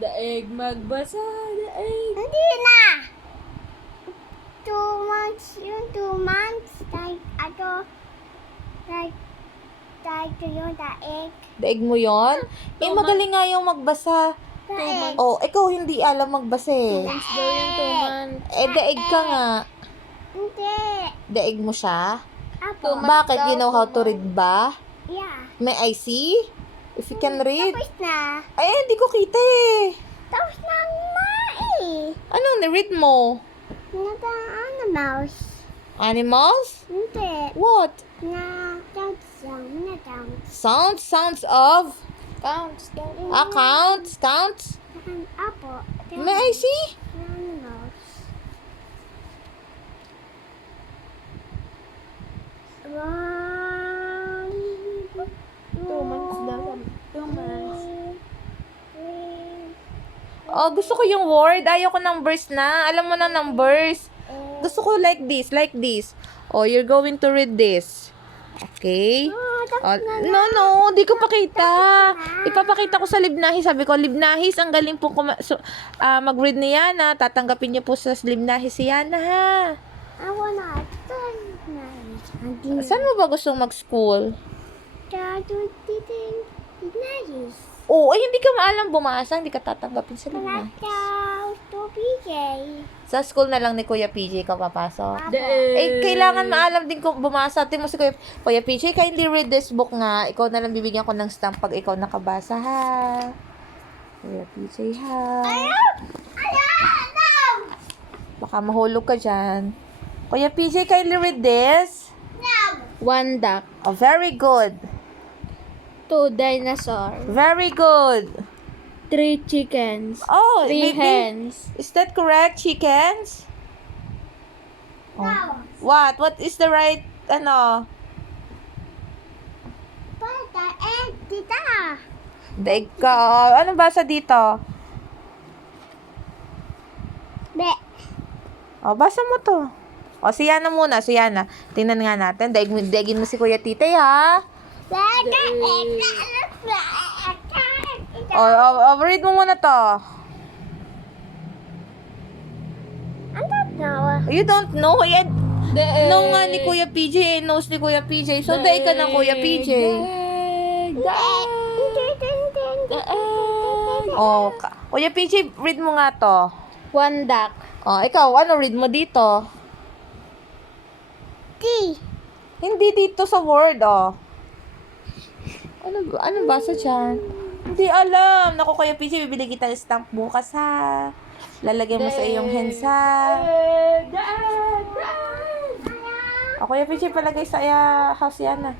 Daig magbasa, daig. Hindi na. 2 months, yung 2 months, like, yung daig. Daig mo yon? Eh, magaling nga yung magbasa. Daig. Oh, ikaw hindi alam magbasa eh. Months daw yung 2 months. Eh, daig ka nga. Hindi. Daig mo siya? Apo. Bakit? You know how to read ba? Yeah. May I see? If you can read? Tapos na. Ay, hindi ko kita eh. Tapos na nga eh. Ano, na-read mo? Nata animals. Animals? Hindi. What? Na dance. Sounds of? Counts. Counts? Apo. May I see? Animals. One, 2 months daw. 2 months. Oh, gusto ko yung word. Ayaw ko numbers na. Alam mo na numbers. Gusto ko like this. Oh, you're going to read this. Okay? Oh, no, di ko pakita. Ipapakita ko sa Libnahis. Sabi ko, Libnahis, ang galing po mag-read ni Yana. Tatanggapin niyo po sa Libnahis si Yana, ha? I wanna Saan mo ba gustong mag-school? nice. Oh, ay hindi ka maalam bumasa. Hindi ka tatanggapin sa Libnahis. To PJ. Sa school na lang ni Kuya PJ ka papasok. Daig. Eh, kailangan maalam din kung bumasa. Tingnan mo si Kuya PJ, kindly read this book nga. Ikaw na lang bibigyan ko ng stamp pag ikaw nakabasa, ha? Kuya PJ, ha? No! Baka mahulog ka dyan. Kuya PJ, kindly read this. No! 1 duck. Oh, very good. 2 dinosaur. Very good. 3 chickens. Oh, 3 baby. hens. Is that correct, chickens? Oh. No. What? What is the right, ano? Pata and tita. Daig ka. Oh. Anong basa dito? Be. Oh, basa mo to. O, si Yana muna, si Yana. Tingnan nga natin. Daigin mo si Kuya Tite, ha? Read mo muna to. I don't know. You don't know. Yan. Daig. No nga ni Kuya PJ. Knows ni Kuya PJ. So, daig ka ng Kuya PJ. Oh, Kuya PJ, read mo nga to. 1 duck. Oh, ikaw, ano read mo dito? T. Hindi dito sa word, oh. Ano basa dyan? Hindi alam. Naku, Kuya PJ, bibili kita ng stamp bukas, ha? Lalagyan mo sa iyong hands, ha? O, Kuya PJ, palagay sa house yan, ha?